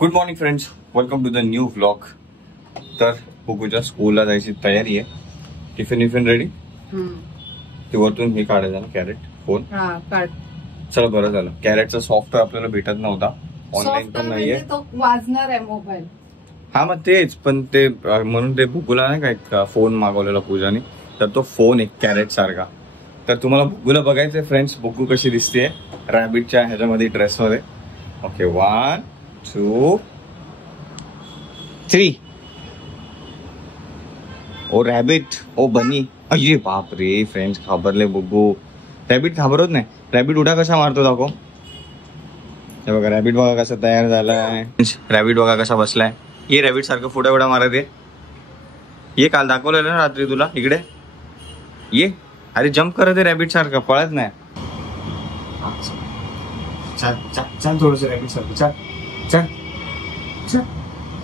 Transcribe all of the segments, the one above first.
Good morning friends, welcome to the new vlog. तर बुकूच्या स्कूलला जायची तयारी आहे. टिफिन विफिन रेडी. ते वरतून हे काढायचं ना कॅरेट फोन. चला बरं झालं, कॅरेटचा सॉफ्टवेअर आपल्याला भेटत नव्हता, ऑनलाईन पण नाहीये. तो वाजणार आहे मोबाईल. हा मग तेच, पण ते म्हणून ते बुकूला नाही का एक फोन मागवलेला पूजाने, तर तो फोन एक कॅरेट सारखा. तर तुम्हाला बुकूला बघायचंय फ्रेंड्स, बुकू कशी दिसते रॅबिटच्या ह्याच्यामध्ये ड्रेसमध्ये. ओके, 1 2 3. ओ रॅबिट, ओ बनी. अये बाप रे फ्रेंड्स, घाबरले बुगू. रॅबिट घाबरत नाही. रॅबिट उड्या कसा मारतो दाखव. हे बघा रॅबिट, बघा कसा तयार झालाय. रॅबिट बघा कसा बसलाय. ये रॅबिट सारखं फुड्या उड्या मारत आहे. ये काल दाखवलेलं ना रात्री तुला. इकडे ये. अरे जम्प करत आहे रॅबिट सारखं, पळत नाही. चल चल चल, थोडस रॅबिट सारखं. चल चल चल,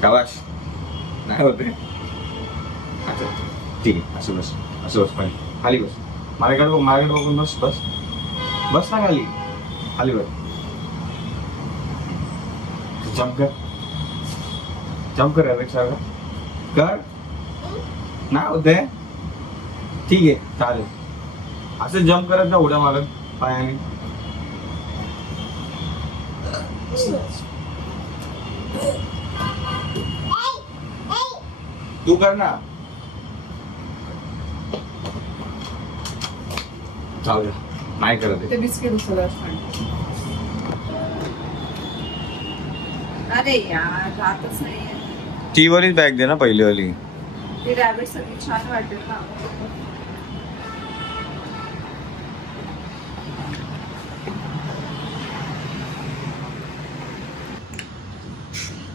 शाबाश. नाही होते. अच्छा ठीक आहे, असं बस, असं बस. पाहिजे खाली बस. माझ्याकडे बघ, माझ्याकडे बघून बस. बस बस ना खाली. खाली बस. जम्प कर, जम्प कर रॅबिट सारखं कर. नाही होते. ठीक आहे चालेल. असं जम्प करत जा, उड्या मारत पायाने. तू कर ना. जाऊ द्या, नाही करत ते बिस्किट उचलत. अरे यार राहतच नाहीये. ती वरीच बॅग दे ना, पहिली वाली. ती रॅबिट सगळी छान वाटेल ना.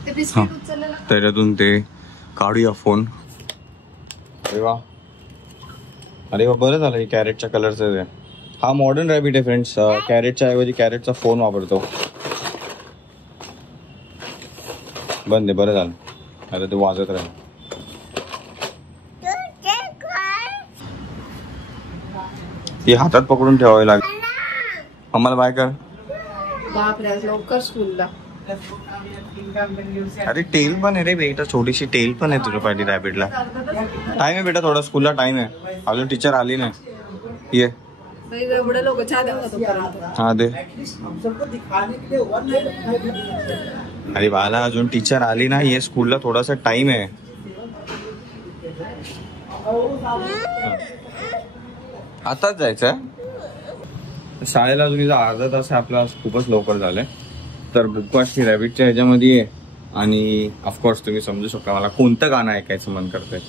ते बिस्किट उचललेलं. त्याच्यातून ते काढूया फोन. अरे वा, अरे वा, बरं झालं. हे कॅरेटच्या कलरचं आहे. हा मॉडर्न रॅबिट आहे फ्रेंड्स. कॅरेटच्या ऐवजी कॅरेटचा फोन वापरतो. बंद आहे, बरं झालं. आता ते वाजत राहील. ती हातात पकडून ठेवावी लागेल. आम्हाला बाय कर. बापरे, लवकर स्कूलला. अरे टेल पण आहे रे बेटा, छोटीशी टेल पण आहे तुझ्या पाहिजे रॅबिटला. टाइम आहे बेटा, थोडा स्कूलला टाइम आहे. अजून टीचर आली नाही. ये हा दे. अरे बाला, अजून टीचर आली नाही. ये स्कूलला थोडासा टाइम आहे. आताच जायचंय शाळेला. अजून अर्धा तास आहे आपला. खूपच लवकर झालंय. तर बुकवाशी रॅबिटच्या ह्याच्यामध्ये आहे. आणि ऑफकोर्स तुम्ही समजू शकता मला कोणतं गाणं ऐकायचं मन करतंय.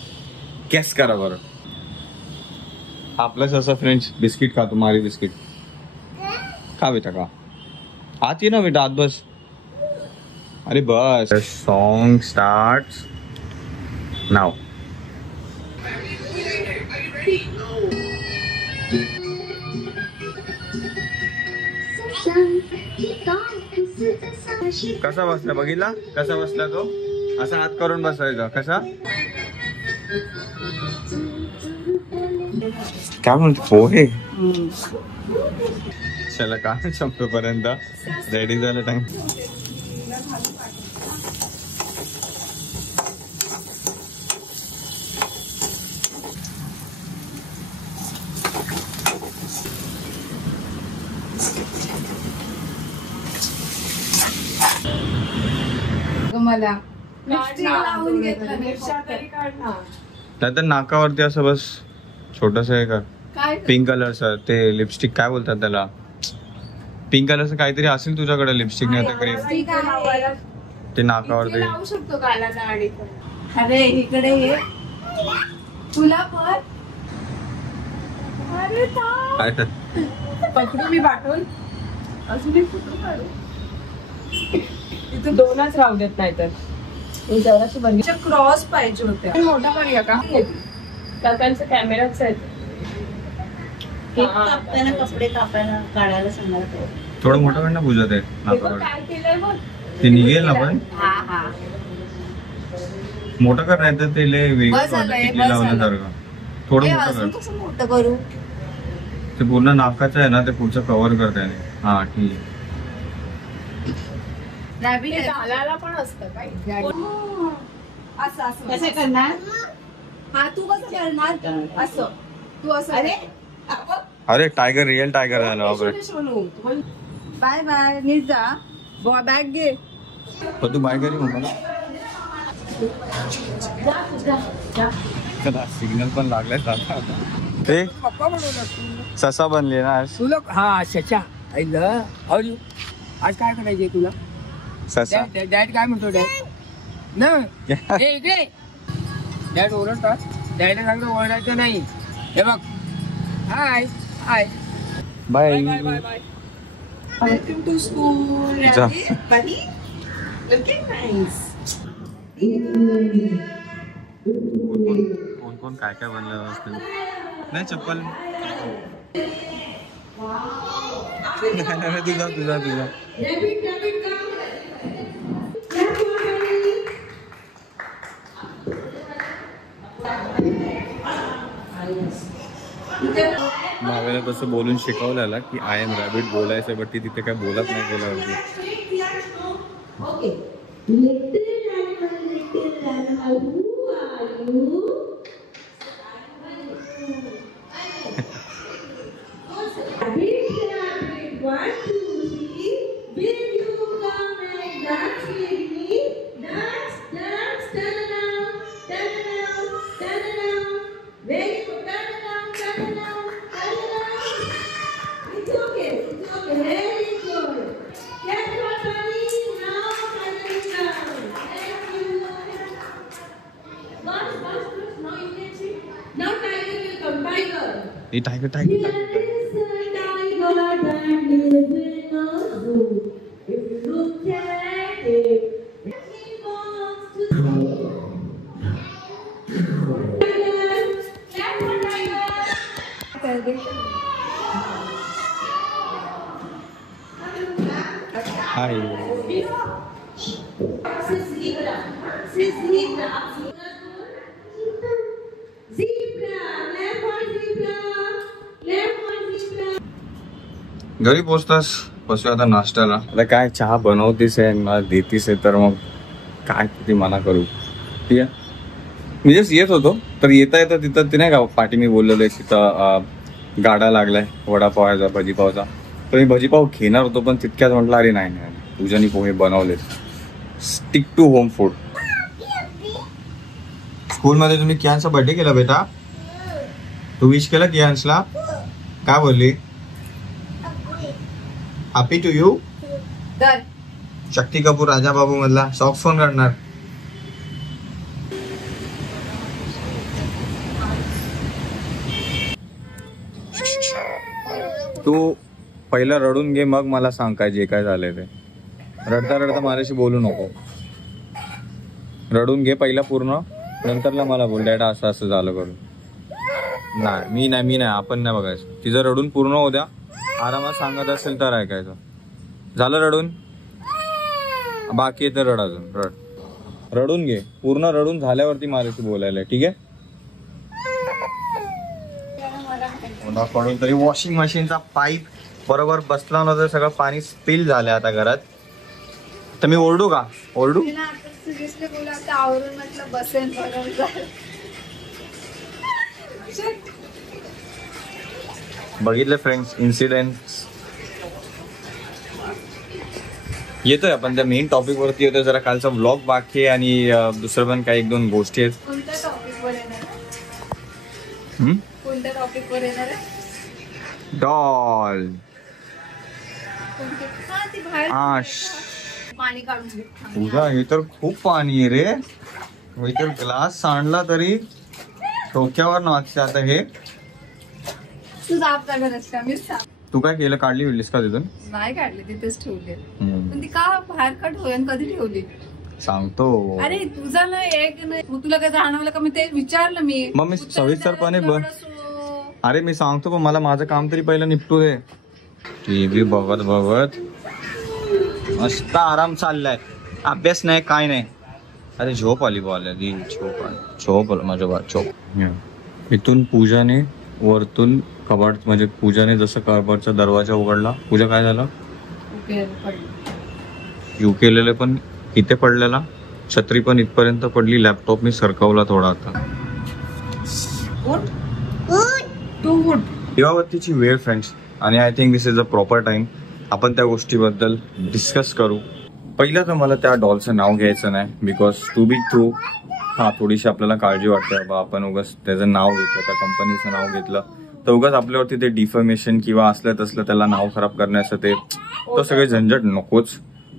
गेस करा बरं. आपलंच असं फ्रेंड्स, बिस्किट खा. तुम्हारी बिस्किट खा बेटा, खा. आत ये ना बेटा, आत बस. अरे बस. Song starts now. कसा बसला बघितला, कसा बसला तो. असा हात करून बसायचा. कसा काय म्हणतो पोहे. चला का संपेपर्यंत रेडी झालं टाइम. मला तर नाकावरती असं बस छोटस आहे का. पिंक कलरचं ते लिपस्टिक काय बोलतात त्याला. पिंक कलरचं काहीतरी असेल तुझ्याकडे लिपस्टिक. नाही तर क्रीम ते नाकावरती लावू शकतो. अरे इकडे ये. तुला पण पकडू मी पाठवून. अजून एक फोटो काढू. इथे दोनच राहू देत. नाही तर क्रॉस पाहिजे होते. मोठा करूया का. काकांचा कॅमेराच आहे. कपडे काढायला सांगणार. थोडं मोठं करणं पूजत आहे काय केलंय बघ. ते निघेल ना. पण मोठं कर, नाही तर ते लावण्यासारखं. थोडं मोठं करू. ते पूर्ण नाकाचं आहे ना, ते पुढचं कव्हर करते. हा ठीक आहे. रॅबिट ते घालायला पण असतं काय असं असं कसं करणार? हा तू कसं करणार? असं तू असं अरे अरे टायगर, रिअल टायगर झालं बापरे. बाय बाय, नीट जा. बॅग घे. पण तू बाय करी मला सिग्नल पण लागलाय आता. ते पप्पा बनवलं ससा बनले ना आज. तुला हा सचा ऐकलं आज काय करायचंय तुला? ससा डॅड काय म्हणतो डॅड ना हे इकडे डॅड ओरडतात डॅडला सांगतो ओरडायचं नाही. हे बघ hi hi bye. Bye bye bye. Welcome to school, जा. Rabbit. Buddy, looking nice. कोण कोण काय काय बनलं असतं नाही. चप्पल तुझा तुझा तुझा Rabbit, Rabbit, come. भावेला तसं बोलून शिकवलेला की आय एम रॅबिट बोलायचं, बट ती तिथे काय बोलत नाही बोलावरती. Okay. हे टायगर टायगर हाय. घरी पोचतास बसूया आता नाश्त्याला. आता काय चहा बनवतीस आहे मला देतीस आहे तर मग काय किती मना करू. ठीक आहे मी जस्ट येत होतो तर येता येता तिथं ते नाही का पाठी मी बोललेलो आहे तिथं गाडा लागलाय वडापावाचा भजीपावचा. तर मी भजीपाव घेणार होतो पण तितक्यात म्हटलं अरे नाही नाही पूजानी पोहे बनवले. Stick to home food. स्कूलमध्ये तुम्ही कियांचा बर्थडे केला बेटा? तू विश केला कियांसला? काय बोलली? Happy to you. Shakti Kapoor Raja Babu मधला सॉक्स फोन करणार. तू पहिलं रडून घे मग मला सांग काय जे काय झालंय ते. रडता रडता माझ्याशी बोलू नको. रडून घे पहिला पूर्ण नंतरला मला बोल डॅडा असं असं झालं करून. नाही मी नाही आपण नाही बघायचं. तिचं रडून पूर्ण होऊ द्या. आरामात सांगत असेल तर ऐकायचं. झालं रडून? बाकी आहे तर रड अजून रड. रडून घे पूर्ण. रडून झाल्यावरती माझ्याशी बोलायला ठीक आहे. पडून तरी वॉशिंग मशीनचा पाईप बरोबर बसला नव्हता. सगळं पाणी स्पिल झालं आता घरात. तर मी ओरडू का? ओरडू आवरून म्हटलं बसेल. बघितलं फ्रेंड्स इन्सिडेंट. येतोय आपण त्या मेन टॉपिक वरती येतोय. जरा कालचा व्लॉग बाकी आहे आणि दुसरं पण काही एक दोन गोष्टी आहेत. कोणत्या टॉपिकवर येणार आहे? कोणत्या टॉपिकवर येणार आहे? डॉल. हा ती बाहेर पाणी काढून घे. तुझा हे तर खूप पाणी आहे रे. मी तर ग्लास सांडला तरी डोक्यावर नव्हते. आता हे तू साफ का करत का? मी साफ तू काय केलं? काढली विडलीस का तिथून? नाही काढली, तिथेच ठेवली. पण ती का बाहेर का ठेवून कधी ठेवली? सांगतो. अरे तुझा नाही एक नाही. मग तुला काय जाणवलं का? मी ते विचारलं मी. मग मी सविस्तरपणे अरे मी सांगतो पण मला माझं काम तरी पहिलं निपटू दे. टीव्ही बघत बघत मस्त आराम चाललाय. अभ्यास नाही काय नाही. अरे झोप आली बॉल आली. झोप माझ्या बा झोप. इथून पूजाने वरतून कबाड म्हणजे पूजाने जसं कबाडचा दरवाजा उघडला. पूजा काय झालं? यू केलेले पण इथे पडलेला, छत्री पण इथपर्यंत पडली, लॅपटॉप मी सरकवला थोडा आता. दिवाबत्तीची वेळ फ्रेंड्स, आणि I think this is a proper time आपण त्या गोष्टीबद्दल डिस्कस करू. पहिलं तर मला त्या डॉलचं नाव घ्यायचं नाही, बिकॉज टू बी ट्रू थोडीशी आपल्याला काळजी वाटते बाबा आपण उगाच त्याचं नाव घेतलं, त्या कंपनीचं नाव घेतलं तर उगाच आपल्यावरती ते डिफर्मेशन किंवा असलं तसलं त्याला नाव खराब करण्याचं ते तो सगळे झंझट नकोच.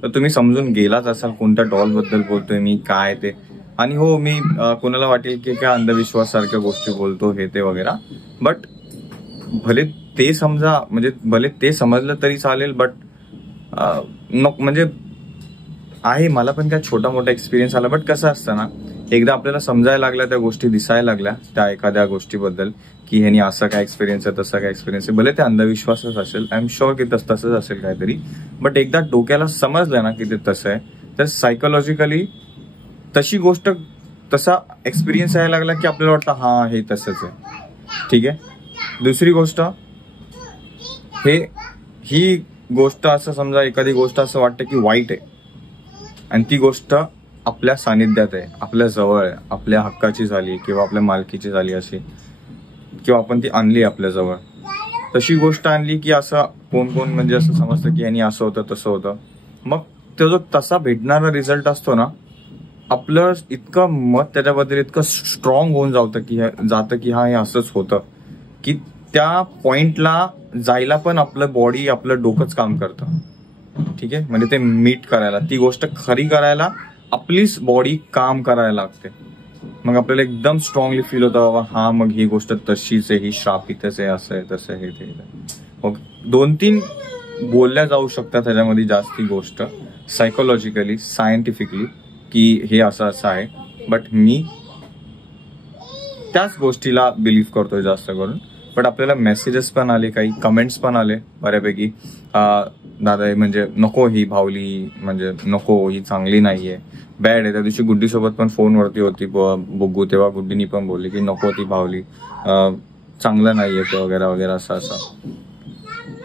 तर तुम्ही समजून गेलाच असाल कोणत्या डॉलबद्दल बोलतोय मी, काय ते. आणि हो, मी कोणाला वाटेल की काय अंधविश्वास सारख्या गोष्टी बोलतो हे ते वगैरे, बट भले ते समजा, म्हणजे भले ते समजलं तरी चालेल, बट म्हणजे आहे मला पण काय छोटा मोठा एक्सपिरियन्स आला. बट कसं असतं ना, एकदा आपल्याला समजायला लागल्या त्या गोष्टी, दिसायला लागल्या त्या एखाद्या गोष्टीबद्दल की ह्यानी असं काय एक्सपिरियन्स आहे, तसा काय एक्सपिरियन्स आहे, भले ते अंधविश्वासच असेल, आय एम शुअर की तसंच असेल काहीतरी, बट एकदा डोक्याला समजलं ना की ते तसं आहे, तर सायकोलॉजिकली तशी गोष्ट, तसा एक्सपिरियन्स यायला लागला की आपल्याला वाटतं हा हे तसंच आहे. ठीक आहे. दुसरी गोष्ट, ही गोष्ट असं समजा एखादी गोष्ट असं वाटतं की वाईट आहे आणि ती गोष्ट आपल्या सानिध्यात आहे, आपल्या जवळ आहे, आपल्या हक्काची झाली किंवा आपल्या मालकीची झाली अशी, किंवा आपण ती आणली आपल्या जवळ, तशी गोष्ट आणली की असं कोण म्हणजे असं समजतं की यांनी असं होतं तसं होतं. मग तो जो तसा भेटणारा रिझल्ट असतो ना, आपलं इतकं मत त्याच्याबद्दल इतकं स्ट्रॉंग होऊन जातं की हा हे असंच होतं, की त्या पॉइंटला जायला पण आपलं बॉडी, आपलं डोकंच काम करतं. ठीक आहे. म्हणजे ते मीट करायला, ती गोष्ट खरी करायला आपलीच बॉडी काम करायला लागते. मग आपल्याला एकदम स्ट्रॉंगली फील होतं बाबा हा मग ही गोष्ट तशीच आहे, ही श्रापितच आहे, असं आहे तसं हे ते. मग 2-3 बोलल्या जाऊ शकतात त्याच्यामध्ये जास्ती गोष्ट सायकोलॉजिकली, सायंटिफिकली की हे असं आहे, बट मी त्याच गोष्टीला बिलीव्ह करतोय जास्त करून. बट आपल्याला मेसेजेस पण आले, काही कमेंट्स पण आले बऱ्यापैकी, दादा म्हणजे नको ही भावली, म्हणजे नको ही चांगली नाहीये, बॅड आहे. त्या दिवशी गुड्डीसोबत पण फोनवरती होती बुग्गू, तेव्हा गुड्डीनी पण बोलली की नको ती भावली, चांगलं नाहीये ते वगैरे वगैरे असं.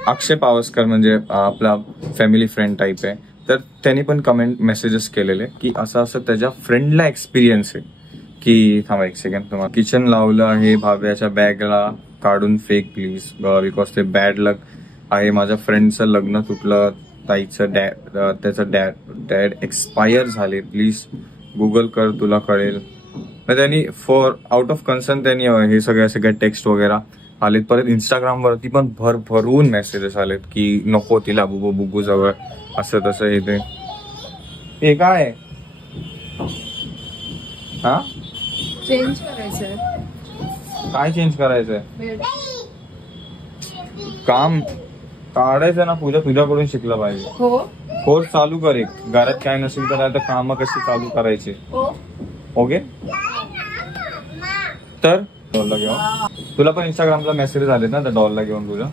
अक्षय पावसकर म्हणजे आपला फॅमिली फ्रेंड टाईप आहे, तर त्यांनी पण कमेंट मेसेजेस केलेले की असं असं त्याच्या फ्रेंडला एक्सपिरियन्स आहे की थांबा एक सेकंड, तुम्हाला किचन लावलं आहे, भाव्याच्या बॅगला काढून फेक प्लीज, बिकॉज ते बॅड लक आहे. माझ्या फ्रेंडचं लग्न तुटलं, ताईचं त्याचं डॅड एक्सपायर झाले, प्लीज गुगल कर तुला कळेल. त्यांनी फॉर आउट ऑफ कन्सर्न त्यांनी हे सगळे टेक्स्ट वगैरे आलेत. परत इंस्टाग्रामवरती पण भरभरून मेसेजेस आलेत की नको तिला बुग्गू जवळ, असं तसं हे ते. हे काय हा चेंज करायचंय, काय चेंज करायचंय, काम काढायचं ना पूजा, तुझ्याकडून शिकलं पाहिजे. हो, कोर्स चालू कर, एक घरात काय नसेल तर आता काम कशी चालू करायची. ओके. तर डॉलला घेऊन तुला पण इंस्टाग्रामला मेसेज आले ना त्या डॉलला घेऊन तुझ्या,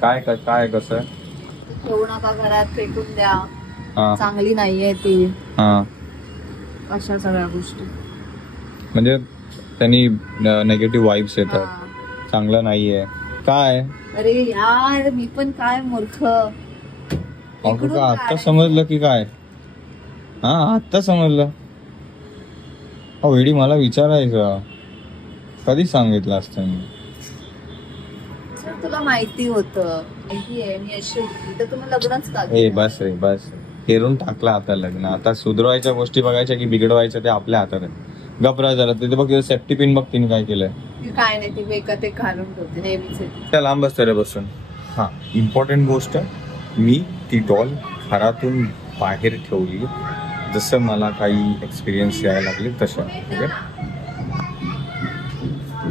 काय काय कसं आहे, ठेवू नका घरात, फेकून द्या, चांगली नाहीये ती, अशा सगळ्या गोष्टी. म्हणजे त्यांनी नेगेटिव्ह वाईब्स येतात, चांगलं नाहीये काय. अरे यार मी पण काय मूर्ख, आता समजलं की काय. आता समजलं. वेडी मला विचारायचं, कधी सांगितलं असतं मी. तुला माहिती होतं मी अशी होती तर तुम्ही लग्नच का. बस रे बस, केरून टाकला आता लग्न. आता सुधरवायच्या गोष्टी बघायच्या की बिघडवायच्या ते आपल्या हातात आहे. गपरा झाला तिथे बघ, सेफ्टी पिन बघ तिने काय केलंय. काय नाही, ती वेगळं ते घालून ठेवते नेहमीच. त्या लांब असतं रे बसून. इम्पॉर्टंट गोष्ट, मी ती डॉल घरातून बाहेर ठेवली, जसं मला काही एक्सपिरियन्स यायला लागले तसं.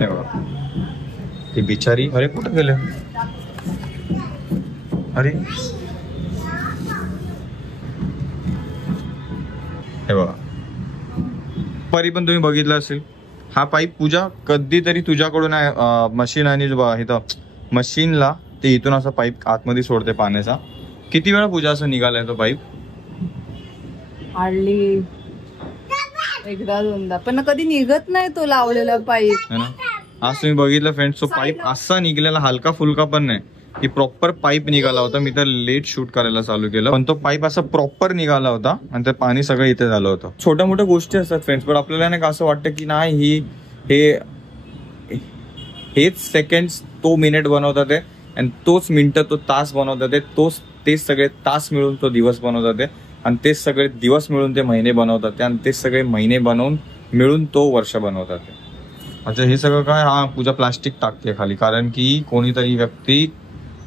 ओके. ती बिचारी, अरे कुठं गेले, अरे हे बघा. परी पण तुम्ही बघितलं असेल, हा पाईप पूजा कधीतरी तुझ्याकडून मशीन आणि मशीनला ते इथून असा पाईप आतमध्ये सोडते पाण्याचा. किती वेळा पूजा असं निघालाय तो पाईप? हार्डली एकदा दोनदा, पण कधी निघत नाही तो लावलेला पाईप. है ना. आज तुम्ही बघितलं फ्रेंड्स, तो पाईप असा निघलेला, हलका फुलका पण नाही. की प्रॉपर पाईप निघाला होता. मी तर लेट शूट करायला चालू केलं, पण तो पाईप असा प्रॉपर निघाला होता आणि ते पाणी सगळं इथे झालं होतं. छोट्या मोठ्या गोष्टी असतात फ्रेंड्स, पण आपल्याला नाही का असं वाटतं की नाही हेच सेकंड्स तो मिनिट बनवतात आहे आणि तोच मिनिटं तो तास बनवतात आहे, तेच सगळे तास मिळून तो दिवस बनवतात आहे आणि तेच सगळे दिवस मिळून ते महिने बनवतात आणि तेच सगळे महिने बनवून मिळून तो वर्ष बनवतात. अच्छा हे सगळं काय, हा पूजा प्लास्टिक टाकते खाली, कारण की कोणीतरी व्यक्ती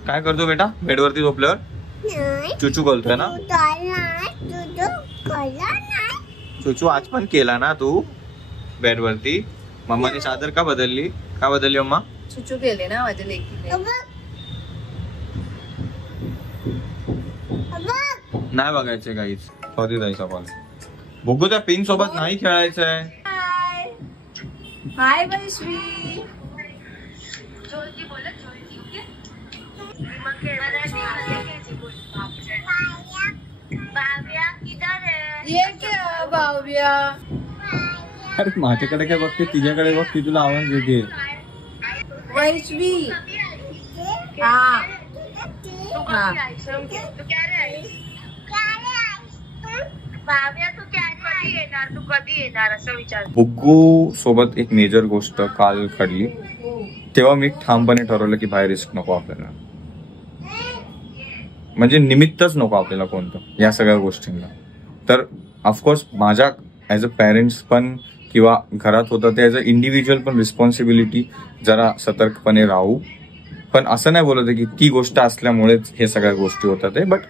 काय करतो बेटा बेडवरती झोपल्यावर चुचू बोलतोय ना. चुचू आज पण केला ना तू बेडवरती. मम्माने चादर का बदलली मम्मा? चुचू केले ना माझ्या लेकीने. नाही बघायचंय काहीच. कधी जायचं कॉल बघू, त्या पिन सोबत नाही खेळायचंय. हाय वैश्वी. ये क्या बाव्या? अरे माझ्याकडे काय बघते, तिच्याकडे बघते, तुला आवाज देते. वैश्वी हा हा बुग्गू सोबत एक मेजर गोष्ट काल घडली. तेव्हा मी ठामपणे ठरवलं की बाहेर रिस्क नको आपल्याला, म्हणजे निमित्तच नको आपल्याला कोणतं या सगळ्या गोष्टींना. तर ऑफकोर्स माझ्या ऍज अ पॅरेंट्स पण किंवा घरात होतं ते ऍज अ इंडिव्हिज्युअल पण रिस्पॉन्सिबिलिटी जरा सतर्कपणे राहू. पण असं नाही बोलत की ती गोष्ट असल्यामुळेच हे सगळ्या गोष्टी होतात, बट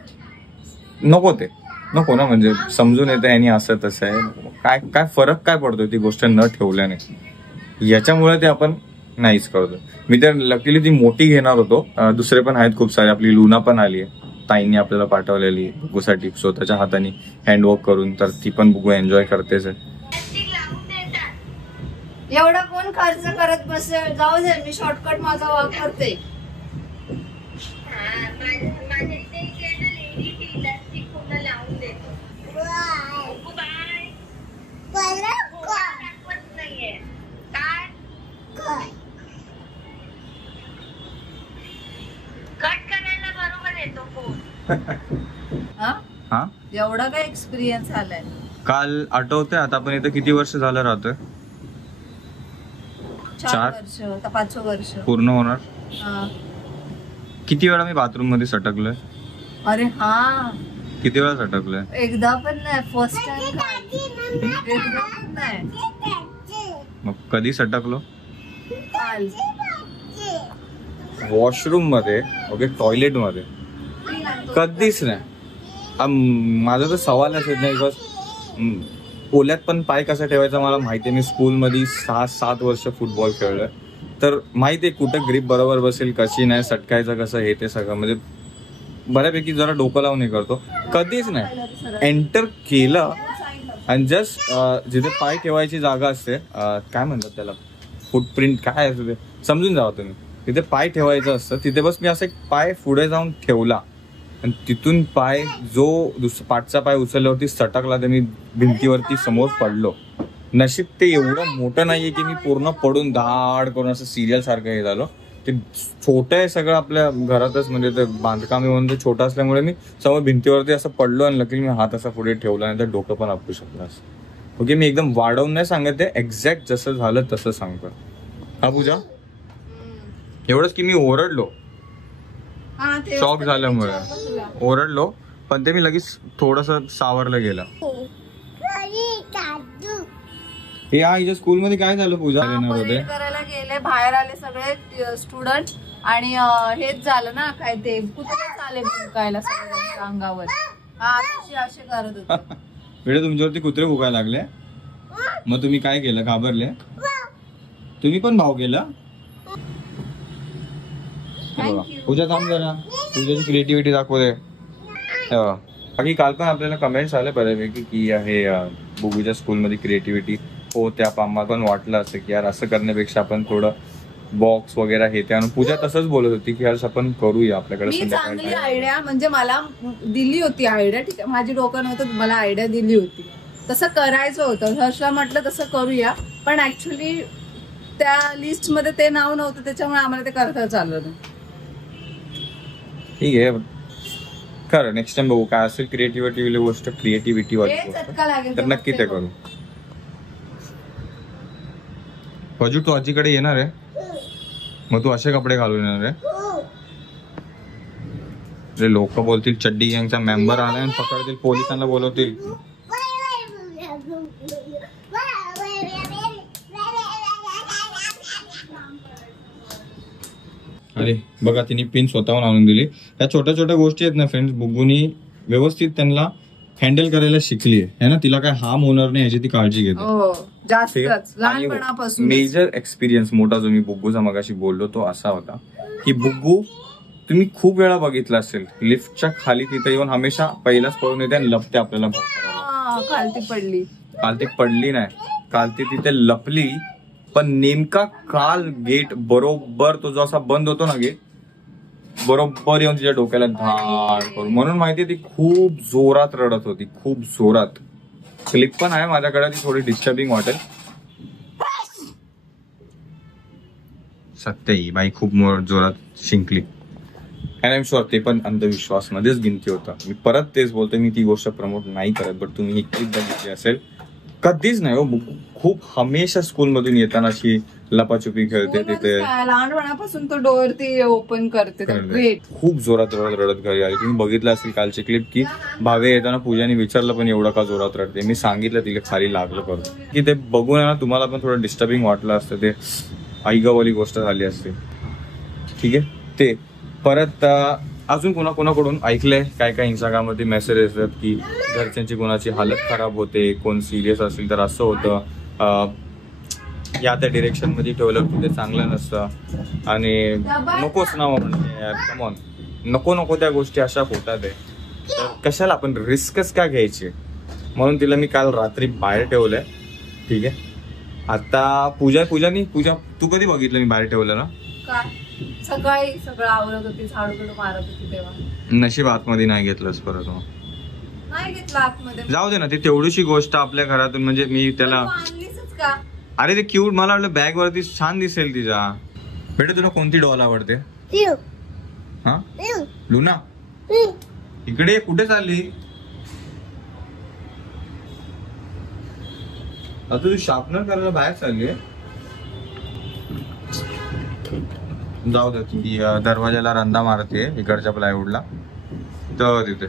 नको ना, म्हणजे समजून येतं यांनी असं तसं आहे. काय फरक काय पडतोय ती गोष्ट न ठेवल्याने, याच्यामुळे ते आपण नाहीच करतो. मी तर लकीली ती मोठी घेणार होतो, दुसरे पण आहेत खूप सारे. आपली लुना पण आली आहे, ताईंनी आपल्याला पाठवलेली बुगूसाठी स्वतःच्या हाताने हँडवर्क करून, तर ती पण बुगू एन्जॉय करतेच. एवढा कोण खर्च करत बसेल, जाऊ दे मी शॉर्टकट माझा वापरते. एवढा काय एक्सपिरियन्स आलाय. काल आठवतंय आता आपण इथं किती वर्ष झालं राहतोय? 4 वर्ष, आता 5 वर्ष पूर्ण होणार. किती वेळा मी बाथरूम मध्ये सटकलोय? अरे हा, किती वेळा सटकलोय? एकदा पण नाही. फर्स्ट टाइम एकदा पण नाही. मग कधी सटकलो? काल वॉशरूम मध्ये, ओके, टॉयलेट मध्ये कधीच नाही. माझा तर सवाल असेल नाही, बिकॉज ओल्यात पण पाय कसा ठेवायचा मला माहिती आहे. मी स्कूलमध्ये 6-7 वर्ष फुटबॉल खेळलोय, तर माहिती आहे कुठं ग्रिप बरोबर बसेल, कशी नाही सटकायचं, कसं हे ते सगळं, म्हणजे बऱ्यापैकी जरा डोकं लावून हे करतो. कधीच नाही. एंटर केलं आणि जस्ट जिथे पाय ठेवायची जागा असते, काय म्हणतात त्याला, फुटप्रिंट काय असते ते समजून जावा तुम्ही, तिथे पाय ठेवायचं असतं, तिथे बस मी असं एक पाय पुढे जाऊन ठेवला आणि तिथून पाय जो पाठचा पाय उचलल्यावरती सटकला, तर मी भिंतीवरती समोर पडलो. नशीब ते एवढं मोठं नाहीये की मी पूर्ण पडून धाड करून असं सिरियल सारखं हे झालो. ते छोटं आहे सगळं आपल्या घरातच, म्हणजे ते बांधकामी म्हणून ते छोटं असल्यामुळे मी समोर भिंतीवरती असं पडलो आणि लकीली मी हात असा पुढे ठेवला नाही तर डोकं पण आपटू शकलं असं. ओके, मी एकदम वाढवून नाही सांगत आहे, एक्झॅक्ट जसं झालं तसं सांगतो. हा पूजा, एवढंच की मी ओरडलो, शॉक झाल्यामुळे ओरडलो, पण ते मी लगेच थोडस सावरलं गेलं. हे हिच्या स्कूल मध्ये काय झालं पूजा? करायला गेले, बाहेर आले सगळे स्टुडंट आणि हेच झालं ना, काय ते कुत्रेच आले भुकायला सगळ्यांच्या अंगावर. असे करत होते. बेटा तुमच्यावरती कुत्रे भुकायला लागले, मग तुम्ही काय केलं? घाबरले? तुम्ही पण भाव केला? पूजा थांब जरा, पूजाची क्रिएटिव्हिटी दाखवू दे. बाकी काल पण आपल्याला कमेंट्स आले बऱ्यापैकी की हे बुगूच्या स्कूलमध्ये क्रिएटिव्हिटी होते. आम्हाला पण वाटलं असं की यार असं करण्यापेक्षा आपण थोडं बॉक्स वगैरे हे ते आणून. पूजा तसंच बोलत होती की यार आपण करूया आपल्याकडे. चांगली आयडिया म्हणजे मला दिली होती आयडिया, ठीक आहे, माझी डोकं नव्हतं, मला आयडिया दिली होती, तसं करायचं होतं. हर्षला म्हटलं तसं करूया, पण ऍक्च्युली त्या लिस्ट मध्ये ते नाव नव्हतं, त्याच्यामुळे आम्हाला ते करता चाललं नाही. ठीक आहे, कर नेक्स्ट टाइम बघू काय असेल क्रिएटिव्हिटी गोष्ट, क्रिएटिव्हिटी वाली हे गोष्ट चटका लागेल तर नक्की ते करू. फजू तू आजीकडे येणार आहे, मग तू असे कपडे घालून येणार आहे. लोक बोलतील चड्डी गँगचा मेंबर आलाय आणि पकडतील, पोलिसांना बोलवतील. अरे बघा तिने पिन स्वतःहून आणून दिली. त्या छोट्या छोट्या गोष्टी आहेत ना फ्रेंड्स, बुग्गूनी व्यवस्थित त्यांना हँडल करायला शिकली आहे ना. तिला काय हार्म होणार नाही याची ती काळजी घेते. हो जास्तच लहानपणापासून. मेजर एक्सपिरियन्स मोठा जो मी बुग्गूचा मगाशी बोललो तो असा होता की बुग्गू तुम्ही खूप वेळा बघितलं असेल लिफ्टच्या खाली तिथे येऊन हमेशा पहिलाच पळून येते आणि लपते आपल्याला भाव करायला. काल ती पडली. काल ती पडली नाही, काल ती तिथे लपली. पण नेमका काल गेट बरोबर तो जो असा बंद होतो ना गेट, बरोबर येऊन तिच्या डोक्याला धाड करून. म्हणून माहितीये ती खूप जोरात रडत होती, खूप जोरात. क्लिप पण आहे माझ्याकडे, ती थोडी डिस्टर्बिंग वाटेल. सत्य ही बाई खूप जोरात शिंकली. अँड आय एम शुअर ते पण अंधविश्वास मध्येच गिनती होता. मी परत तेच बोलतोय, मी ती गोष्ट प्रमोट नाही करत, बट तुम्ही ही क्लिप बघितली असेल. कधीच नाही हो, खूप हमेशा स्कूल मधून येताना अशी लपाछुपी खेळते तिथे. लहानपणापासून तो डोअर ती ओपन करते. खूप जोरात रडत घरी आली. तुम्ही बघितलं असेल कालची क्लिप की भावे येताना पूजाने विचारलं पण एवढा का जोरात रडते. मी सांगितलं तिला खाली लागलं करून की ते बघून ना तुम्हाला पण थोडं डिस्टर्बिंग वाटलं असतं. ते आईगावाली गोष्ट झाली असते. ठीक आहे. ते परत अजून कोणाकोणाकडून ऐकलंय काय काय इंस्टाग्रामवरती मेसेज येतात की घरच्यांची कोणाची हालत खराब होते, कोण सिरियस असेल तर असं होतं, या त्या डिरेक्शन मध्ये ठेवलं की ते चांगलं नसतं आणि नकोच ना म्हणजे यार कमॉन, नको त्या गोष्टी अशा होतात आहे. तर कशाला आपण रिस्कच का घ्यायची. म्हणून तिला मी काल रात्री बाहेर ठेवलंय. ठीक आहे. आता पूजा तू कधी बघितलं मी बाहेर ठेवलं ना? सकाळी सगळं आवरत होती, झाडू मारत होती तेव्हा. नशीब आतमध्ये नाही घेतलंस परत. नाही घेतलं आतमध्ये. जाऊ दे ना, ती तेवढीशी गोष्ट आपल्या घरातून म्हणजे मी त्याला आणलीच का? अरे ते क्यूट, मला वाटलं बॅग वरती छान दिसेल तिच्या. बेटा तुला कोणती डॉल आवडते? हा लुना. इकडे कुठे चालली? आता तू शार्पनर करायला बाहेर चालली आहे? जाऊ दे. ती दरवाजाला रंदा मारते इकडच्या प्लायवूडला. तर तिथे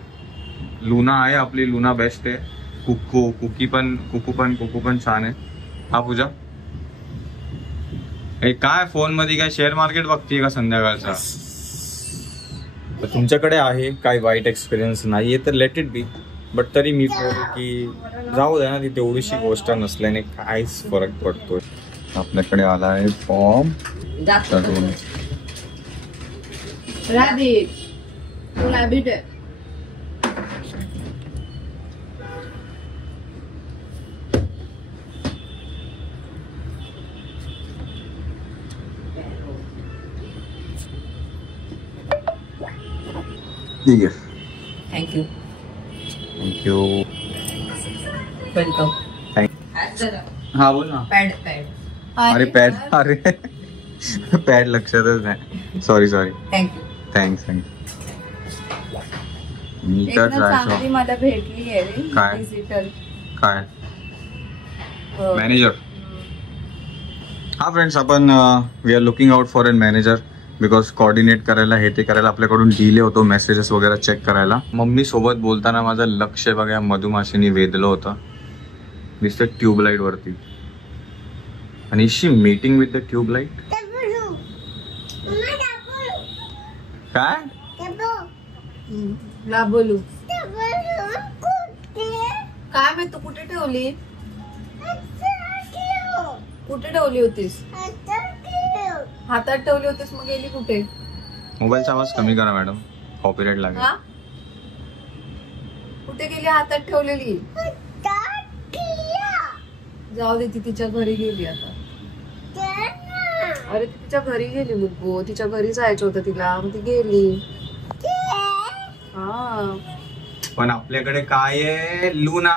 लुना आहे आपली. लुना बेस्ट आहे. कुकू पण छान आहे. हा पूजा हे काय फोन मध्ये काय शेअर मार्केट बघतीये का संध्याकाळचा? तुमच्याकडे आहे काय वाईट एक्सपिरियन्स नाहीये तर लेट इट बी. बट तरी मी बोलू की जाऊ दे ना, ती तेवढीशी गोष्ट नसल्याने काहीच फरक पडतोय. आपल्याकडे आला आहे फॉर्म. रॅबिट, तो रॅबिट आहे. ठीक आहे. थँक्यू. वेलकम. हा बोल ना. पॅड. अरे पॅड लक्षातच नाही. सॉरी. थँक्यू. थँक्स. मी तर चांगली मला भेटली आहे. काय? डिजिटल काय मॅनेजर. हा फ्रेंड्स, आपण we are looking out for an manager because coordinate करायला हे ते करायला आपल्याकडून डिले होतो, मेसेजेस वगैरे चेक करायला. मम्मी सोबत बोलताना माझं लक्ष बघा मधुमाशीने वेधलं होतं. दिसतं ट्यूबलाईट वरती. आणि शी मीटिंग विथ द ट्यूबलाईट. काय बोलू काय माहित तू कुठे ठेवली? कुठे ठेवली होतीस? हातात ठेवली होतीस, मग गेली कुठे? मोबाईलचा आवाज कमी करा मॅडम, कॉपीराइट लागेल. कुठे गेली? हातात ठेवलेली. जाऊ दे, ती तिच्या घरी गेली आता. अरे ती तिच्या घरी गेली बुग्गू. तिच्या घरी जायचं होतं तिला, मग ती गेली. पण आपल्याकडे काय आहे? लुना.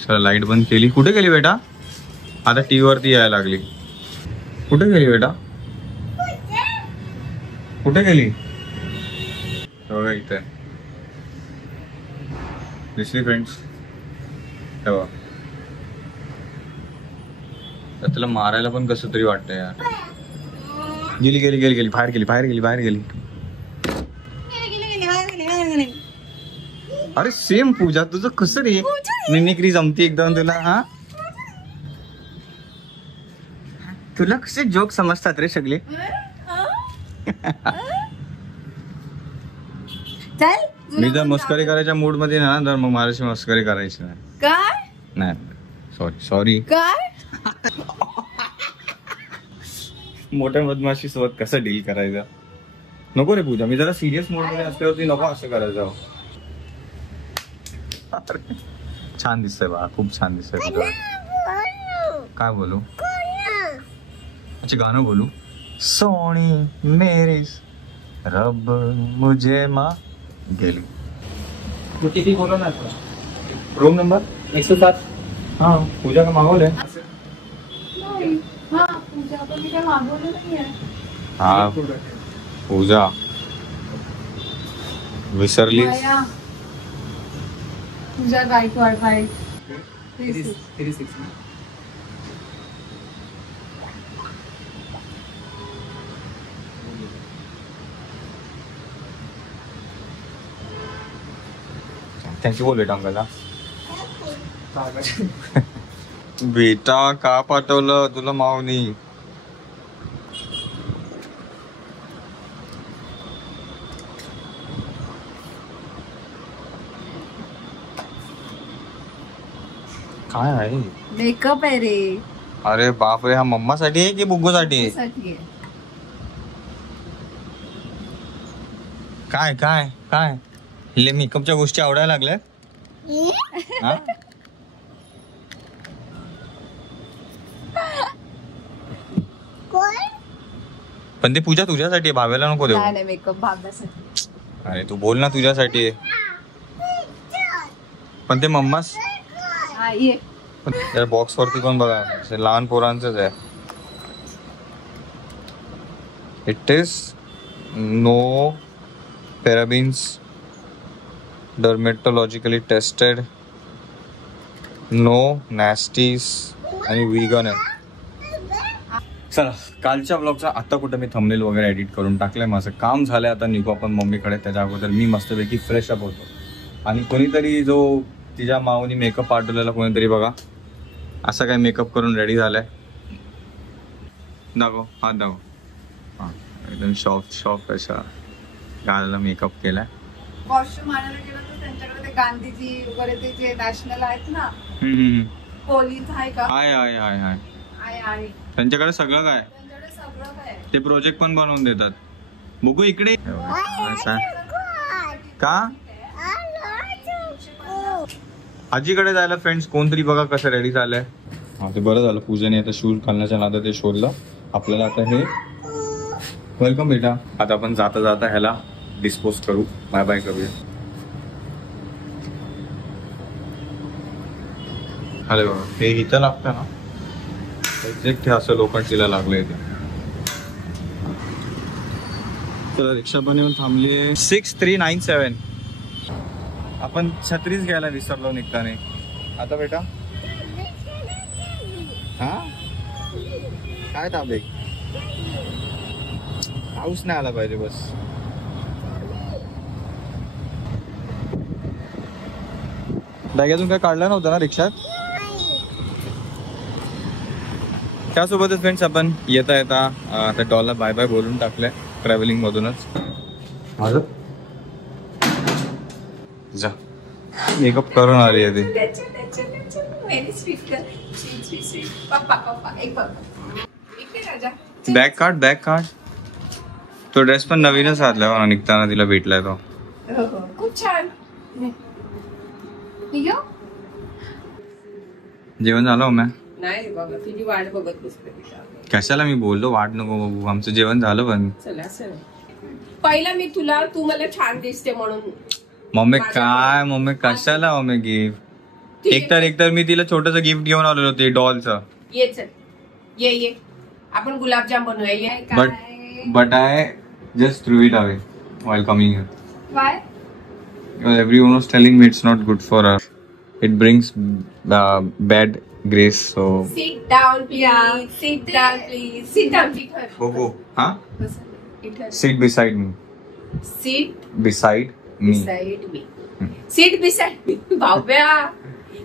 चला लाईट बंद केली. कुठे गेली बेटा? आता टीव्ही वरती यायला लागली. कुठे गेली बेटा? कुठे गेली? बघा इथे दिसली फ्रेंड्स. तेव्हा त्याला मारायला पण कसं तरी वाटतंय यार. गेली गेली गेली गेली बाहेर गेली बाहेर गेली बाहेर गेली. अरे सेम पूजा तुझं कसं रे मिमिक्री जमती एकदम तुला. हा तुला कसे जोक समजतात रे सगळे. चल मी जर मस्करी करायच्या मूड मध्ये ना तर मग माझ्याशी मस्करी करायची नाही. काय नाही सॉरी सॉरी. काय मोठ्या मधमाशी सोबत कसं डील करायचं. नको रे पूजा मी जरा सिरियस मूड मध्ये असल्यावरती नको असं करायचं. छान दिसतंय बा खूप छान दिसतंय तुला. काय बोलू अच्छा गाणं बोलू. सोनी मेरी रब मुझे माँ गेली. तू किती बोलो ना रूम नंबर 107. हाँ पूजा का माहौल है. हा पूजा पण मी काय मागवलं नाहीये. हाँ पूजा विसरली. माया. पूजा गायकवाड बाई. 36. थँक्यू बोल बेटा अंकलला. बेटा का पाठवलं तुला मावनी. काय आहे. मेकअप आहे रे. अरे बापरे हा मम्मा साठी आहे की बुग्गू साठी आहे. साठी आहे. काय काय काय ले मेकअपच्या गोष्टी आवडायला लागल्या. हा? पण ते पूजा तुझ्यासाठी आहे भाव्याला नको देऊ. नाही नाही मेकअप भाग्यासाठी. अरे तू बोल ना तुझ्यासाठी आहे. पण ते मम्माच हा ये. त्या बॉक्स वरती पण बघा ते लहान पोरांच आहे. It is no parabens dermatologically tested no nasties आणि व्हीगन आहे. चला कालच्या ब्लॉगचा आता कुठं मी थंबनेल वगैरे एडिट करून टाकलंय. माझं काम झालंय आता निघू आपण मम्मीकडे. त्याच्या अगोदर मी मस्तपैकी फ्रेश अप होतो. आणि कोणीतरी जो तिच्या माऊनी मेकअप पाठवलेला कोणीतरी बघा असं काय मेकअप करून रेडी झालाय. दाखव हात दाखव. हां एकदम सॉफ्ट अशा गालाला मेकअप केलाय. कॉस्ट्युम आणायला गेलं तर त्यांच्याकडे ते गांधीजी वगैरे ते जे नॅशनल आहेत ना पोलीस आहे का. हाय हाय हाय हाय आहे त्यांच्याकडे सगळं काय. त्यांच्याकडे सगळं काय. ते प्रोजेक्ट पण बनवून देतात. बघू इकडे का आजीकडे जायला फ्रेंड्स कोणतरी बघा कसं रेडी झालंय. हा ते बरं झालं पूजाने आता शूज घालण्याच्या नादात ते शोधलं आपल्याला. आता हे वेलकम बेटा. आता आपण जाता जाता ह्याला डिस्पोज करू बाय बाय करूया. अरे बाबा हे इथं लागतं ना एक्झॅक्ट हे असं लोखंडीला लागलंय ते. तर रिक्षा पण येऊन थांबली 6397. आपण छत्रीच घ्यायला विसरलो निघताने. आता बेटा हा काय थांबे पाऊस नाही आला पाहिजे बस. बॅगेतून काय काढलं नव्हतं ना रिक्षात. त्यासोबतच फ्रेंड्स आपण येता येता त्या डॉलला बाय बाय बोलून टाकलंय ट्रॅव्हलिंग मधूनच. माझं जा मेकअप करून आली आहे ती. बॅग काढ बॅग काढ. तो ड्रेस पण नवीनच घातलाय म्हणा निघताना तिला भेटलाय तो. खूप छान. जेवण झालं हो मॅम. नाही बघा तुझी वाट बघत बसते. कशाला मी बोललो वाट नको बघू आमचं जेवण झालं. पण चला असं पहिला मी तुला तू मला छान दिसते म्हणून. मम्मी काय मम्मी कशाला मम्मी गिफ्ट. एकतर मी तिला छोटस गिफ्ट घेऊन आलेलो ते डॉलचं. ये चल ये आपण गुलाबजाम बनवूया. ये but I just threw it away while coming here. Why? Because everyone was telling me it's not good for us. It brings bad grace. So. Sit down, please. Yeah. Sit down, please. Sit down, Peter. Bobo, huh? Peter. Sit beside me. Sit Beside me. beside me. Sit beside me. Bhavya.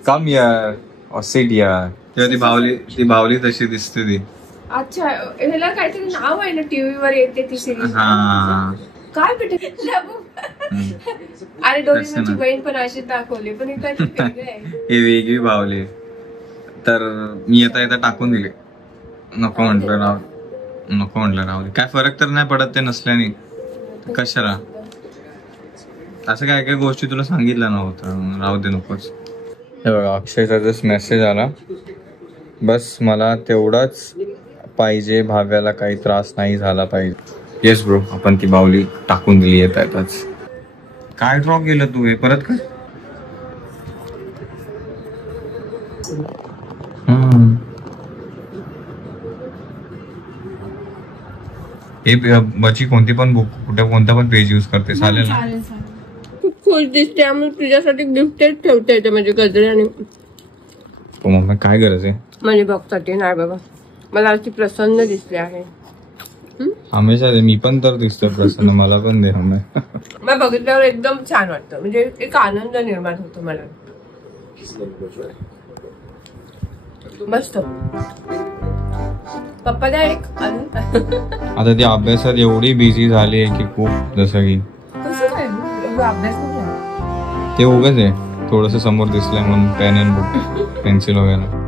Come here or sit here. तेव्हा ती बावली तशी दिसते ती. अच्छा ह्याला काहीतरी नाव आहे ना टीव्ही वर येते ती सिरीज हा. काय बेटे अरे डोरेमोनची बहीण पण अशी दाखवली पण हे काहीतरी वेगळं आहे. ही वेगळी बावली. तर मी येता टाकून दिले. नको म्हटलं राहू दे. काय फरक तर नाही पडत ते नसल्याने. कशाला असं काय काय गोष्टी तुला सांगितलं नव्हतं. राहू दे नकोच. हे बघा अक्षयचा जस्ट मेसेज आला. बस मला तेवढाच पाहिजे, भाव्याला काही त्रास नाही झाला पाहिजे. येस ब्रो, आपण ती बावली टाकून दिली येताच. काय ड्रॉ केलं तू हे परत काय? हे बची कोणती पण बुक कुठे कोणता पण पेज यूज करते चालेल ना? खूप खुश दिसते त्यामुळे तुझ्यासाठी गिफ्टेड ठेवते येते म्हणजे गजऱ्याने. हो मग काय गरज आहे? म्हणजे बघसाठी नाही बाबा मला अशी प्रसन्न दिसली आहे. हमेशा मी पण तर दिसतो प्रसन्न. मला पण दे हमेशा. मला बघितल्यावर एकदम छान वाटतं म्हणजे एक आनंद निर्माण होतो मला. मस्त. पप्पा द्या एक अजून. आता ती अभ्यासात एवढी बिझी झाली आहे की खूप जसं की कसं काय एवढं अभ्यास नाही. ते उगाच आहे थोडस समोर दिसलंय म्हणून पेन अँड बुक पेन्सिल वगैरे.